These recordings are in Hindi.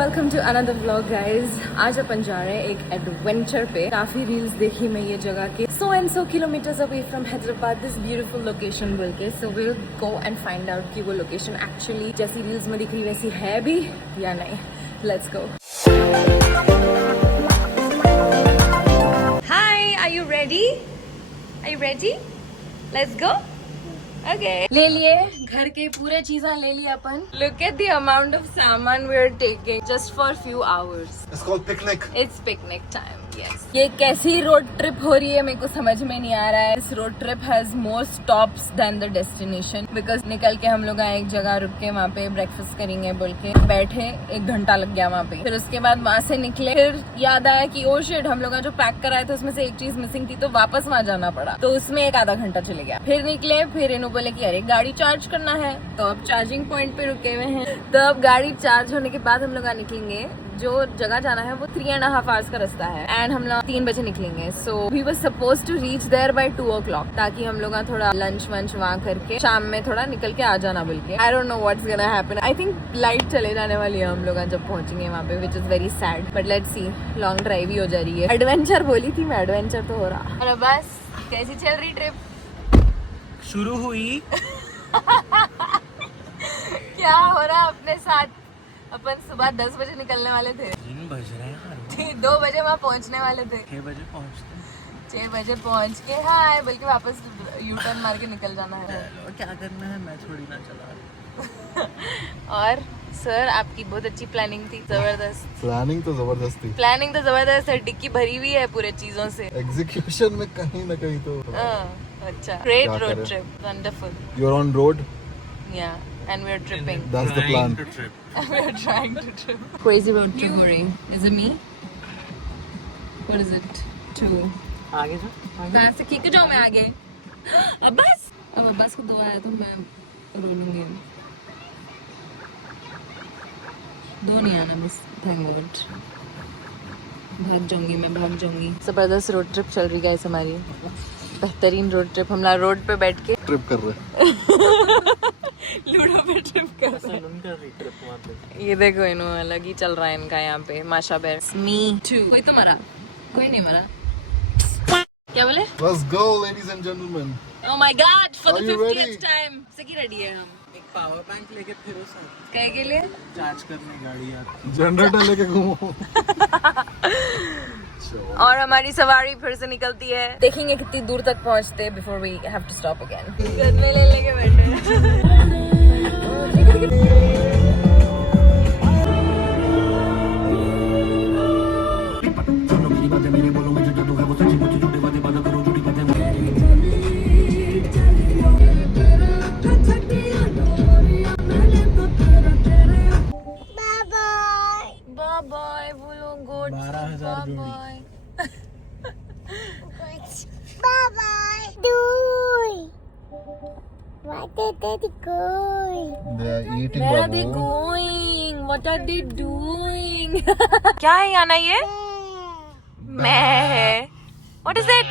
Welcome to another vlog guys. आज अपन जा रहे हैं एक एडवेंचर पे। काफी रील्स देखी मैं ये जगह के, so and so kilometers away from Hyderabad, this beautiful location बोल के। So will go and find out कि वो लोकेशन एक्चुअली जैसी रील्स में दिख रही वैसी है भी या नहीं। Let's go. Hi, are you ready? Are you ready? Let's go. Okay, ले लिए घर के पूरे चीज़ा ले लिए अपन। Look at the amount of सामान we are taking just for few hours. It's called picnic. It's picnic time. Yes, ये कैसी रोड ट्रिप हो रही है मेरे को समझ में नहीं आ रहा है। इस road trip has more stops than the destination, because निकल के हम लोग एक जगह रुक के वहाँ पे ब्रेकफास्ट करेंगे बोल के बैठे, 1 घंटा लग गया वहाँ पे। फिर उसके बाद वहाँ से निकले, फिर याद आया कि ओ शिट, हम लोग जो पैक कराए थे उसमें से एक चीज मिसिंग थी, तो वापस वहाँ जाना पड़ा, तो उसमें 1 आधा घंटा चले गया। फिर निकले, फिर इन्हों बोले कि अरे गाड़ी चार्ज करना है, तो अब चार्जिंग पॉइंट पे रुके हुए हैं। तो अब गाड़ी चार्ज होने के बाद हम लोग निकलेंगे। जो जगह जाना है वो 3.5 आवर्स का रास्ता है एंड हम लोग 3 बजे निकलेंगे। So we were suppose to reach there by 2 o'clock, ताकि हम लोग थोड़ा लंच वंच वहाँ करके शाम में थोड़ा निकल के आ जाना बोल के। I don't know what's gonna happen. I think light चले जाने वाली है हम लोग जब पहुंचेंगे वहाँ पे, which is very sad, but let's see. Long drive ही हो जा रही है। एडवेंचर बोली थी मैं, एडवेंचर तो हो रहा। और बस, कैसी चल रही ट्रिप? शुरू हुई। क्या हो रहा अपने साथ? अपन सुबह 10 बजे निकलने वाले थे, 3 बज रहे हैं। 2 बजे वहाँ पहुँचने वाले थे, 6 बजे पहुँचते 6 बजे पहुँच के हाँ बल्कि वापस यू टर्न मार के निकल जाना है। और क्या करना है, मैं थोड़ी ना चला। और सर, आपकी बहुत अच्छी प्लानिंग थी, जबरदस्त। प्लानिंग तो जबरदस्त थी। प्लानिंग तो जबरदस्त है, डिक्की भरी हुई है पूरे चीजों से। एग्जीक्यूशन में कहीं ना कहीं तो अच्छा, ग्रेट क्या रोड करें? Trip, wonderful. you're on road. या and we are tripping. That's the plan. We are trying to trip. Crazy road trip हो रही। Is it me? What is it? 2. आगे जा, कहाँ से खींच जाऊँ मैं आगे? अब्बास! अब अब्बास को 2 आया तो मैं रोलूंगी। 2 नहीं आना बस, thank God। भाग जाऊंगी मैं, भाग जाऊंगी। जबरदस्त रोड ट्रिप चल रही गाइस हमारी, बेहतरीन रोड ट्रिप। हम लोग रोड पे बैठ के ट्रिप कर रहे लूडो पे ट्रिप कर रहे हैं। ये देखो, इन्हों अलग ही चल रहा है इनका यहाँ पे। माशा बेर मी टू। कोई तो मरा? कोई नहीं मरा। क्या बोले? Let's go, ladies and gentlemen. Oh my God! For the Are you 50th ready? time. सकी रेडी है हम। एक पावर बैंक लेके फिरो साथ कहे के लिए? चार्ज करने गाड़ी आती। जनरेटर लेके घूमो। और हमारी सवारी फिर से निकलती है। देखेंगे कितनी दूर तक पहुंचते हैं before we have to stop again. घर में ले लेके बैठे बाय बोलो गुड 12,000 जोड़ी। Bye Bye-bye. Doing. What are they going? They are eating Where are they babu. going? What are they doing? क्या है याना ये? मैं है। What is it?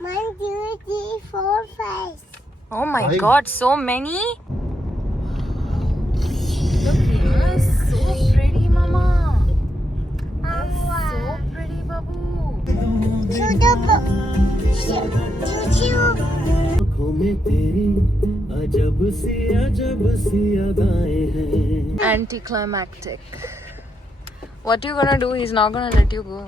One, two, three, four, 5. Oh my 5. God, so many. Look, yes, so pretty, Mama. So pretty, Babu. Anticlimactic. What you gonna do? He's not gonna let you go.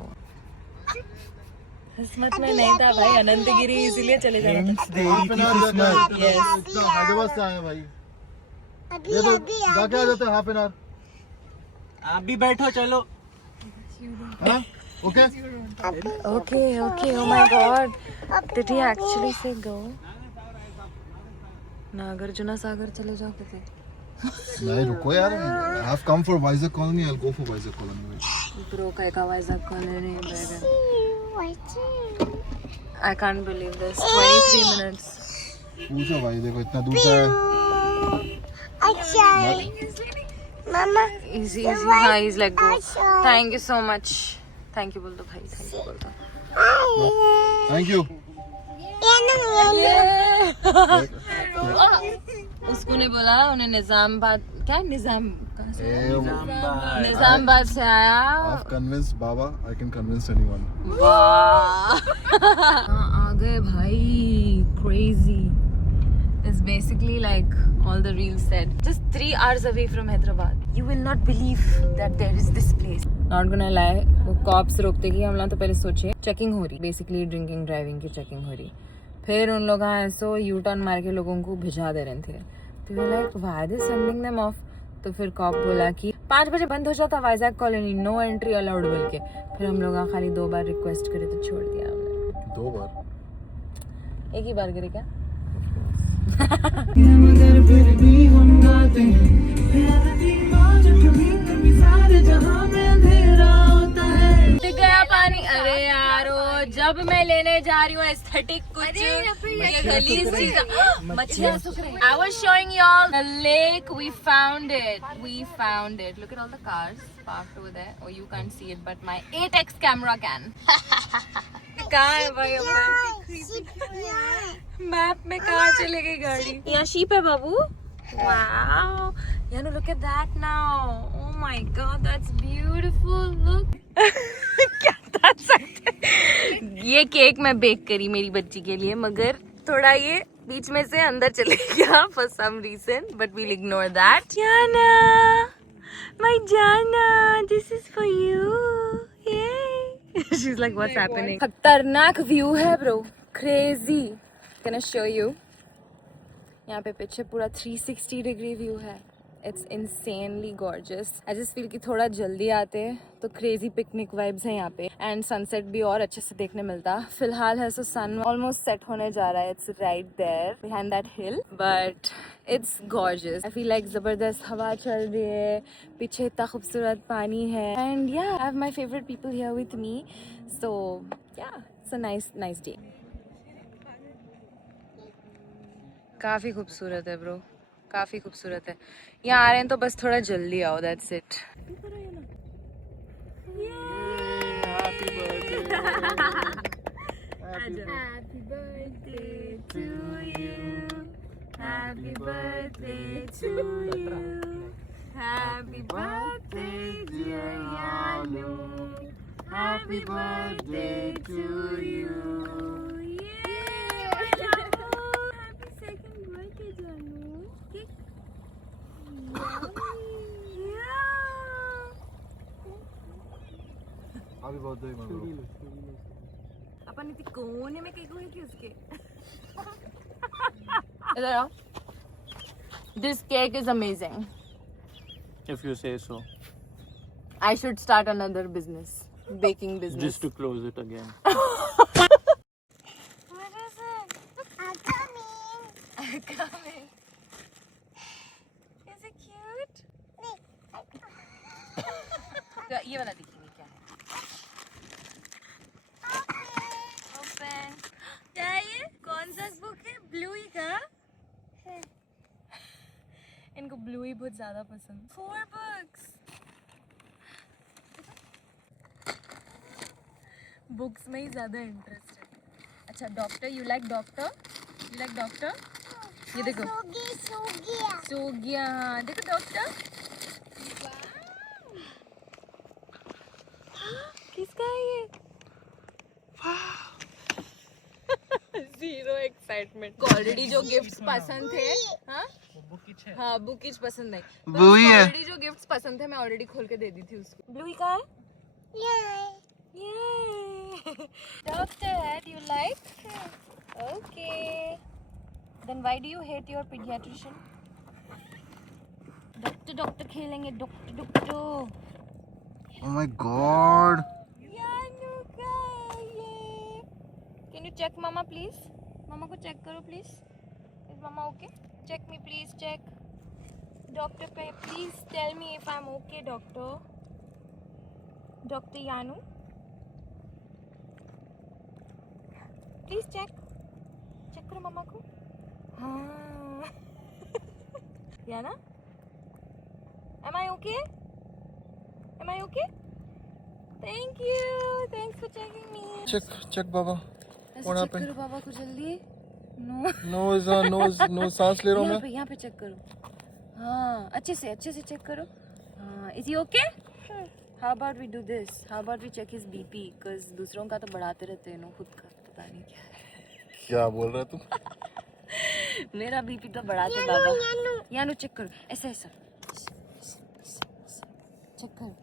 किस्मत में नहीं था भाई, अनंतगिरी इसीलिए चले जाना था। Half an hour जाके इतना हैदराबाद से आया भाई। ये तो जाके आ जाते हैं half an hour। आप भी बैठो, चलो। हाँ? Okay? Okay, okay. Oh my God. Did he actually say go? Nagarjuna सागर चले जाओ किसी। नहीं रुको यार। I have come for Vizag colony. I'll go for Vizag colony. Bro, काय का Vizag colony bag. I can't believe this. 23 minutes. पूछो भाई, देखो इतना दूर से आए। Mama. Easy, easy. हाँ, he's like go. Thank you so much. Thank you बोल दो भाई, thank you बोल दो। Thank you. उसको ने बोला उन्हें निजामाबाद क्या कहाँ से? निजामाबाद से आया। I've convinced Baba. I can convince anyone. वाह आ गए भाई, crazy. It's basically like all the reels said. Just 3 hours away from Hyderabad. You will not believe that there is this place. Not gonna lie, वो cops रोकते कि हम लोग तो पहले सोचे चेकिंग हो रही, basically drinking driving की चेकिंग हो रही। फिर उन लोग ऐसो यू टर्न मार के लोगों को भिजा दे रहे थे। तो like why are they sending them off? तो फिर कॉप बोला कि 5 बजे बंद हो जाता Vizag colony, no entry allowed बोल के। फिर हम लोग खाली 2 बार रिक्वेस्ट करे तो छोड़ दिया हमने। 2 बार? एक ही बार करे क्या? मगर फिर भी हम गाते सारे जहां में अंधेरा होता है। दिख गया पानी। अरे यारो, जब मैं लेने जा रही हूँ एस्थेटिक कुछ ये गलीज चीज, मछलियाँ सूख रही। I was showing y'all the lake. We found it. Look at all the cars parked over there. Oh, you can't see it, but my 8x camera can. कहाँ है भाई अपन? मैप में कहाँ चले गई गाड़ी? यहाँ शीप है बाबू। Wow. Yanu, look at that now. Oh my god, that's beautiful. Look. क्या बता सकते? ये केक मैं बेक करी मेरी बच्ची के लिए, मगर थोड़ा ये बीच में से अंदर चले गया for some reason, but we'll ignore that. Jana, my Jana, this is for you. Yay. She's like, what's happening? खतरनाक व्यू है bro, crazy. Can I show you? यहाँ पे पीछे पूरा 360 डिग्री व्यू है। It's insanely gorgeous. I just feel कि थोड़ा जल्दी आते तो crazy picnic vibes हैं यहाँ पे, and sunset भी और अच्छे से देखने मिलता। फिलहाल है सो sun almost set होने जा रहा है। It's right there behind that hill, but it's gorgeous. I feel like जबरदस्त हवा चल रही है, पीछे इतना खूबसूरत पानी है, and yeah, I have my favorite people here with me, so yeah, it's a nice day. काफी खूबसूरत है ब्रो, काफी खूबसूरत है। यहाँ आ रहे हैं तो बस थोड़ा जल्दी आओ, that's it. Happy birthday to you. Happy birthday to you. Happy birthday dear Yanu. Happy birthday to you. Happy birthday, my bro. अपन इतनी कोने में केक हुई थी उसके। इधर आओ। This cake is amazing. If you say so. I should start another business, baking business. Just to close it again. What is it? I'm coming. Is it cute? तो ये वाला देखेंगे क्या है। Open. क्या है ये? कौन सा बुक है? ब्लूई का? इनको ब्लूई बहुत ज्यादा पसंद। 4 books. बुक्स में ही ज्यादा इंटरेस्ट है। अच्छा, doctor, you like doctor? You like doctor? ये देखो, सो गया। देखो डॉक्टर, किसका है ये? Zero excitement. ऑलरेडी जो गिफ्ट्स पसंद थे, हाँ बुकिच पसंद नहीं। ऑलरेडी जो गिफ्ट्स पसंद थे मैं ऑलरेडी खोल के दे दी थी उसको। ब्लूई का है? Doctor hat you like? Okay. Then why do you hate your pediatrician? Doctor खेलेंगे, डॉक्टर। Oh my god. यानू का ये। Can you check mama please? मामा को चेक करो please. Is mama okay? Check me please, check. Doctor please tell me if I'm okay, doctor. Doctor Yanu. Please check. Check करो मामा को। हाँ। याना? Am I okay? Am I okay? Thank you. Thanks for checking me. Check, Baba. ऐसे What चेक happened? करो बाबा को जल्दी। नो नो सांस ले रहा हूँ मैं। यहाँ पे चेक करो। हाँ अच्छे से चेक करो। हाँ is he okay? How about we do this, how about we check his BP, because दूसरों का तो बढ़ाते रहते हैं, खुद का पता नहीं क्या है। क्या बोल रहा है तुम? मेरा बीपी तो बढ़ाते बाबा। यानू चेक करो, ऐसा चेक करो,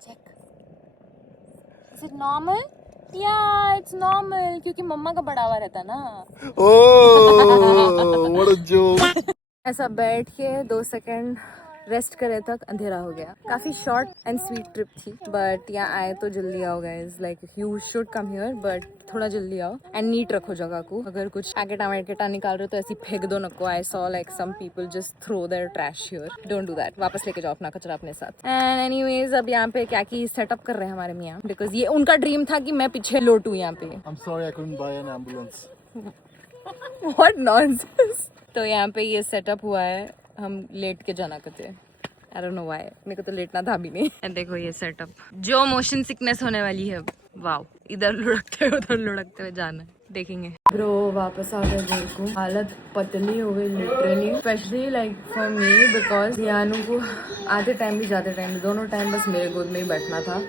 चेक। Is it normal? या इट्स नॉर्मल, क्योंकि मम्मा का बढ़ावा रहता ना। Oh what a joke. ऐसा बैठ के 2 सेकंड रेस्ट करे तक अंधेरा हो गया। काफी शॉर्ट एंड स्वीट ट्रिप थी, बट यहाँ आए तो जल्दी आओ guys, like you should come here, but थोड़ा जल्दी आओ एंड नीट रखो जगह को। अगर कुछ पैकेटा वैकेटा निकाल रहे हो तो ऐसी फेंक दो नको। I saw like some people just throw their trash here, don't do that. वापस लेके जाओ अपना कचरा अपने साथ। एंड एनीवेज अब यहाँ पे क्या की सेटअप कर रहे हैं हमारे मियाँ, बिकॉज ये उनका ड्रीम था कि मैं पीछे लोटू यहाँ पे। I'm sorry I couldn't buy an ambulance. What nonsense। तो यहाँ पे ये सेटअप हुआ है, हम लेट के जाना करते। I don't know why, मेरे को तो लेटना था भी नहीं। And देखो ये सेटअप, जो मोशन सिकनेस होने वाली है। वाओ, इधर लुढ़कते हुए उधर लुढ़कते हुए जाना, देखेंगे। ब्रो वापस आ गए घर को, हालत पतली हो गई literally, specially like for me, because Yanu को आते टाइम भी जाते टाइम भी दोनों टाइम बस मेरे गोद में ही बैठना था।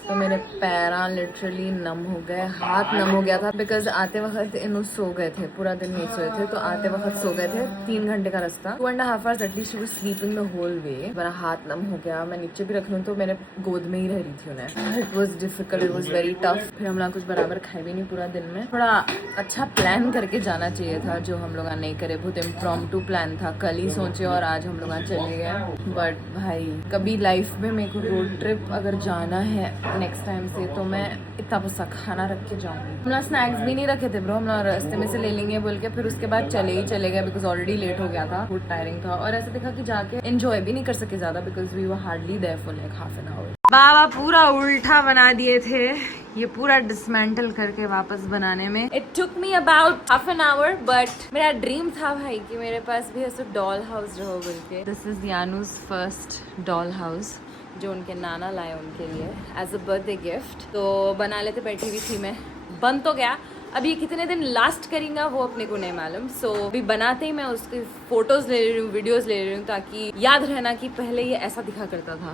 तो मेरे पैरा लिटरली नम हो गए, हाथ नम हो गया था, बिकॉज आते वक्त इन्हों सो गए थे, पूरा दिन नहीं सोए थे, तो आते वक्त सो गए थे। 3 घंटे का रास्ता, 2.5 hours at least she was sleeping the whole way. मेरा हाथ नम हो गया, मैं नीचे भी रख लूँ तो मेरे गोद में ही रह रही थी उन्हें। It was difficult, it was very tough. फिर हम लोग कुछ बराबर खाए भी नहीं पूरा दिन में। थोड़ा अच्छा प्लान करके जाना चाहिए था, जो हम लोग नहीं करे। बहुत इम्प्रॉम्प्टू प्लान था, कल ही सोचे और आज हम लोग चले गए। बट भाई कभी लाइफ में मेरे को रोड ट्रिप अगर जाना है नेक्स्ट टाइम से, तो मैं इतना बसा खाना रख के जाऊंगी। हम लोग स्नैक्स भी नहीं रखे थे ब्रो, हम लोग रास्ते में से ले लेंगे बोल के, फिर उसके बाद चले गए बिकॉज ऑलरेडी लेट हो गया था, बहुत टायरिंग था। और ऐसा दिखा कि जाके एंजॉय भी नहीं कर सके ज्यादा, because we were hardly there for like half an hour. बाबा पूरा उल्टा बना दिए थे, ये पूरा डिसमेंटल करके वापस बनाने में it took me about half an our. But मेरा ड्रीम था भाई कि मेरे पास भी ऐसा डॉल हाउस रहो बोल के। This is Yanu's first doll house, जो उनके नाना लाए उनके लिए एज अ बर्थडे गिफ्ट। तो बना लेते, बैठी हुई थी मैं, बन तो गया। अब ये कितने दिन लास्ट करेंगे वो अपने को नहीं मालूम। सो अभी बनाते ही मैं उसकी फोटोज ले रही हूँ, वीडियोज ले रही हूँ, ताकि याद रहना कि पहले ये ऐसा दिखा करता था।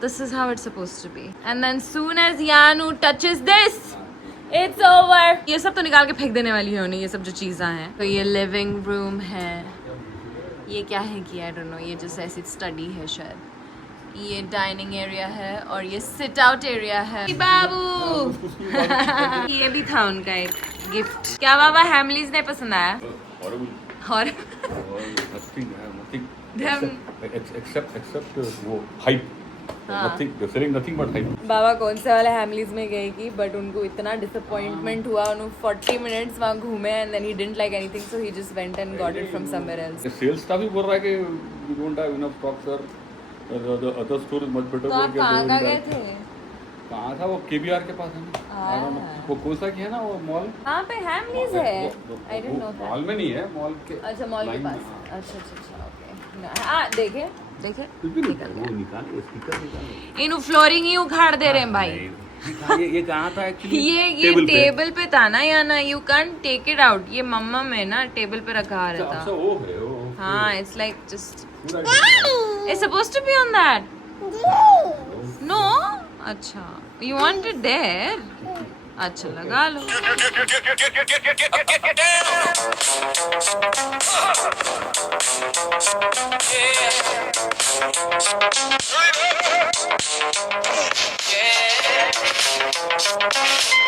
This is how it's supposed to be. And then soon as Yanu touches this, it's over. ये सब तो निकाल के फेंक देने वाली है उन्हें, ये सब जो चीज़ें हैं। तो ये लिविंग रूम है, ये क्या है कि आई डोंट नो, ये जैसे ऐसी स्टडी है शायद। ये डाइनिंग एरिया है और ये सिट आउट एरिया है। बाबू ये भी था उनका एक गिफ्ट। क्या बाबा हैमलीज नहीं पसंद आया? और except वो hype. Nothing but hype. बाबा कौन से वाले हैमलीज में गए कि, बट उनको इतना डिसअपॉइंटमेंट हुआ, उन्होंने 40 मिनट्स वहाँ घूमे and then he didn't like anything, so he just went and got it from somewhere else. Sales staff ही बोल रहा है कि we don't have enough stock sir. The other store is much better. तो आप कहाँ गए थे? कहाँ था वो? KBR के पास है ना, वो कौन सा की है ना वो मॉल? कहाँ पे हैमलीज है? I didn't know that. Mall में नहीं है, मॉल के अच्छा मॉल के पास। अच्छा ओके। देखे निकाले स्पीकर निकाले। इन फ्लोरिंग ही उखाड़ दे रहे हैं भाई। ये कहाँ था एक्चुअली? ये टेबल पे था ना, या ना you can take it out. ये मम्मा में ना टेबल पे रखा रहता। अच्छा वो है वो। हाँ it's like just it's supposed to be on that. No अच्छा यू वांट इट देयर। अच्छा लगा लो। Yeah.